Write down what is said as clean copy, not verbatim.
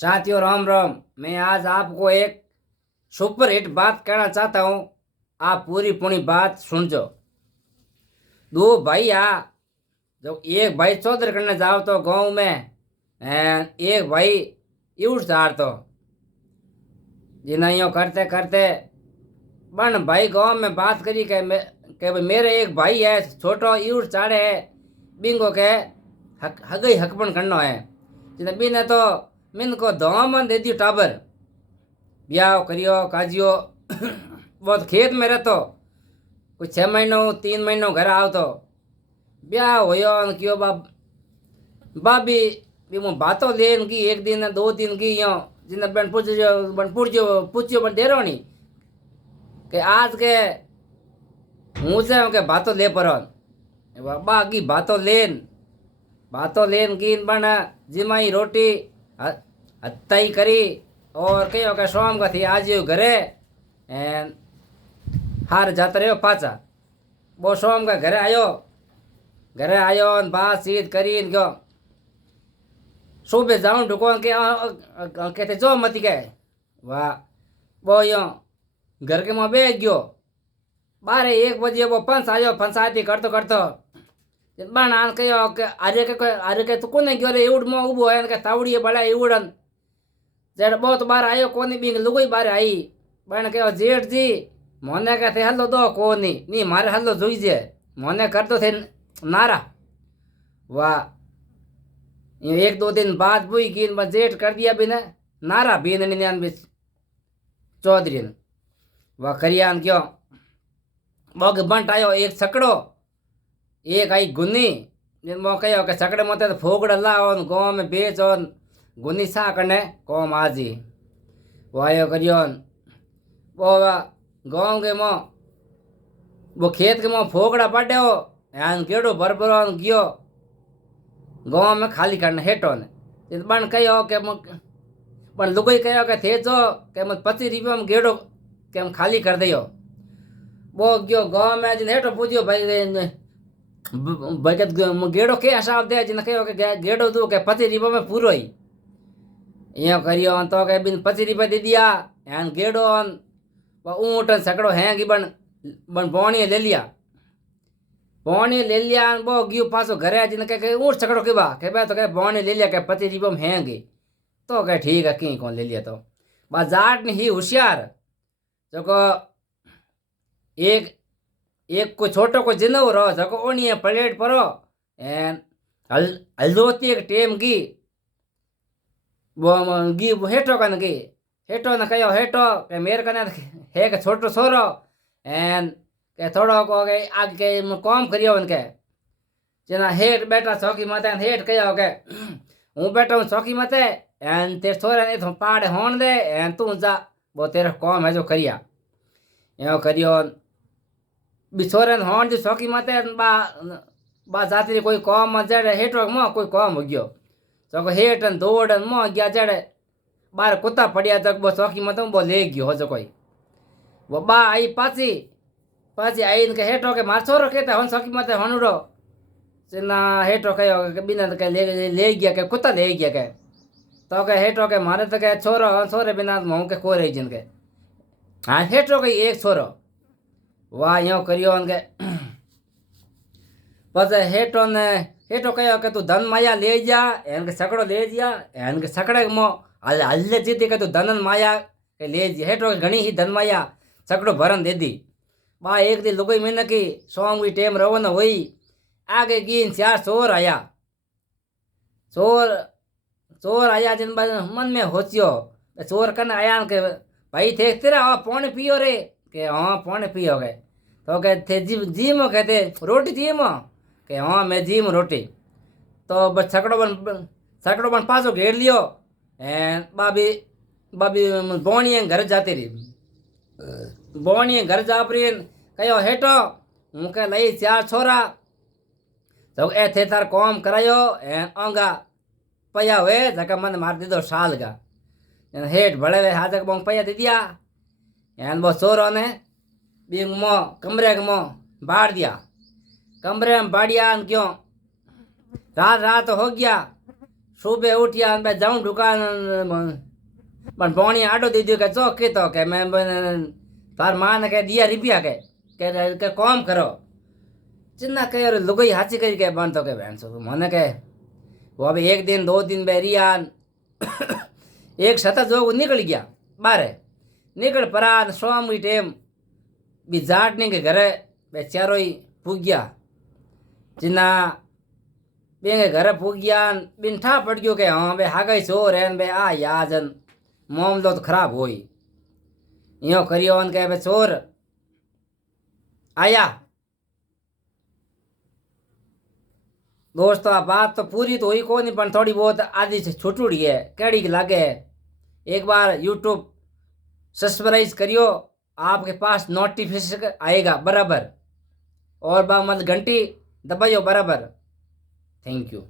साथियों राम राम। मैं आज आपको एक सुपर हिट बात कहना चाहता हूँ। आप पूरी पूरी बात सुन जो। दो भाई जब एक भाई चौधरी करने जाओ तो गांव में एक भाई यूट झाड़ तो जिन्हें यूँ करते करते बन भाई गांव में बात करी के भाई मेरे एक भाई है छोटो यूट चाड़े है बिंगो के हगई हकपन करना है जिन्हें बिने तो मिन को दामन दे दियो टाबर ब्याह करियो काजियो बहुत खेत में रहतो कोई 6 महीनों 3 महीनों घर आओ तो ब्याह होयो कियो बाबी भी मु बातों लेन की 1 दिन 2 दिन की यो जिन्हें बन पूछियो बन दे रहो नहीं कि आज के मुझे के बातों ले पर बाकी बातों लेन की बन जिमाई रोटी हत्ताई करी और कहो के शाम का थी आज घरे हार जाता रहो पाचा वो शाम का घरे आयो बातचीत करी क्यों सुबह जाऊं ढुको के कहते जो मती के वाह वो यो घर के माँ बैठ गयो 12-1 बजे वो पंच आयो पंचायती करतो बन आन कहो के आरे के तू कोने गयो रे एवड मो उबो है के तावड़ी बड़ा एवडन जेड बहुत बार आयो कोनी बिंग लुगोई बार आई बन कहो जेठ जी मोने कहते हल्लो दो कोनी नी मारे हल्लो जोई जे मोने कर दो थे नारा वाह 1-2 दिन बाद बुई की जेठ कर दिया बिने नारा बिन निन्यान बिच चौधरी वाह करियान क्यों बोग बंट आयो एक छकड़ो एक आई गुन्नी जिन मो कहो के छकड़े मते तो फोगड़ लाओ गाँव में बेच गुनी सा करने कौम आजी वो आयो करियो वो गाँव के मो वो खेत के मो फोगड़ा पड़े हो यान केड़ो बरबरो गयो गाँव में खाली करना हेटो ने बन कहो के बन लुगोई कहो के थे जो के मत 25 रुपया में गेड़ो के हम खाली कर दियो वो गयो गाँव में जिन हेटो पूछियो भाई बगत गेड़ो के हिसाब दे जिन कहो के गेड़ो दो के 25 रुपया में पूरो ही यो करियो तो के बिन 25 रुपया दे दिया एन गेड़ो ऊँट सकड़ो है कि बन पानी ले लिया वो गयो पासो घरे जिन के ऊँट सकड़ो के बा तो के पानी ले लिया के 25 रुपया में हैंगी तो के ठीक है कहीं कौन ले लिया तो बा जाट ने ही होशियार जो एक को छोटो को जिनो रहो जको ओनी प्लेट परो एन हल्दोती एक टेम की वो हेठो कन की हेठो न कहो हेठो के मेरे कने है के छोटो छोरो एन के थोड़ो को के आगे के काम करियो उनके जना हेठ बैठा चौकी माते हेठ कहो के हूँ बैठा हूँ चौकी माते एन तेरे छोरे ने तो पाड़े होन दे एन तू जा वो तेरा काम है जो करिया यो करियो बिछोरे होन जो चौकी माते बा जाती कोई काम जड़े हेठो मो कोई काम हो गयो तो हेठ दौड़ मो गया जड़े बार कुत्ता पड़िया तक वो चौकी मत वो ले गयो हो जो कोई वो बा आई पाची आई इनके हेठो के मार छोरो कहते हन चौकी मत हनुड़ो ना हेठो कहो के बिना के ले गया के कुत्ता ले गया के तो के हेठो के मारे तो के छोरे बिना मुँह के को रही जिनके हाँ हेठो के एक छोरो वाह यो करियो उनके बस हेठो कहो के तू धन माया ले जा एन सकड़ो ले जा एन सकड़े मो हल्ले जीती के तू धन माया के ले जा हेठो घनी ही धन माया सकड़ो भरन दे दी बा एक दिन लुगई महीने की सोम की टेम रवन हुई आगे गिन 4 चोर आया जिन मन में होचियो चोर कन आया के भाई थे तेरा पानी पियो रे के हाँ पानी पियो गए तो कहते जीमो कहते रोटी जीमो के हाँ मैं जीम रोटी तो बस छकड़ो बन पासो घेर लियो एन बाबी बोनी घर जाती रही बोनी घर जा परी कहो हेठो हूँ के लई 4 छोरा तो ए थे तार काम करायो एन आंगा पया हुए जका मन मार दीदो साल का हेठ भले हुए हाथ बोंग पया दे दिया एन वो चोरों ने बिंग मो कमरे के मो बाढ़ दिया कमरे में बाड़िया क्यों रात हो गया સુબે ઉઠ્યા અને જાઉં દુકાન પણ ભોણી આડો દીધું કે ચો કીધો કે મેં તાર માને કે દિયા રૂપિયા કે કોમ કરો ચિन्ना કે લુગઈ હાચી કરી કે બાંધતો કે બહેન મને કે वो अभी 1 दिन 2 दिन बैरिया एक सतत जो निकल गया बारे निकल परा सोम टेम भी जाट ने के घरे बेचारो ही पूग गया जिना बे के घरे पूग गया बिन ठा पड़ गयो के हाँ बे हागई सो रेन बे आ याजन मामलो तो खराब होई यो करियो के बे चोर आया। दोस्तों आ बात तो पूरी तो हुई को नहीं पर थोड़ी बहुत आधी से छुटुड़ी है कैडी लागे एक बार यूट्यूब सब्सक्राइब करियो आपके पास नोटिफिकेशन आएगा बराबर और बा मतलब घंटी दबाइयो बराबर। Thank you.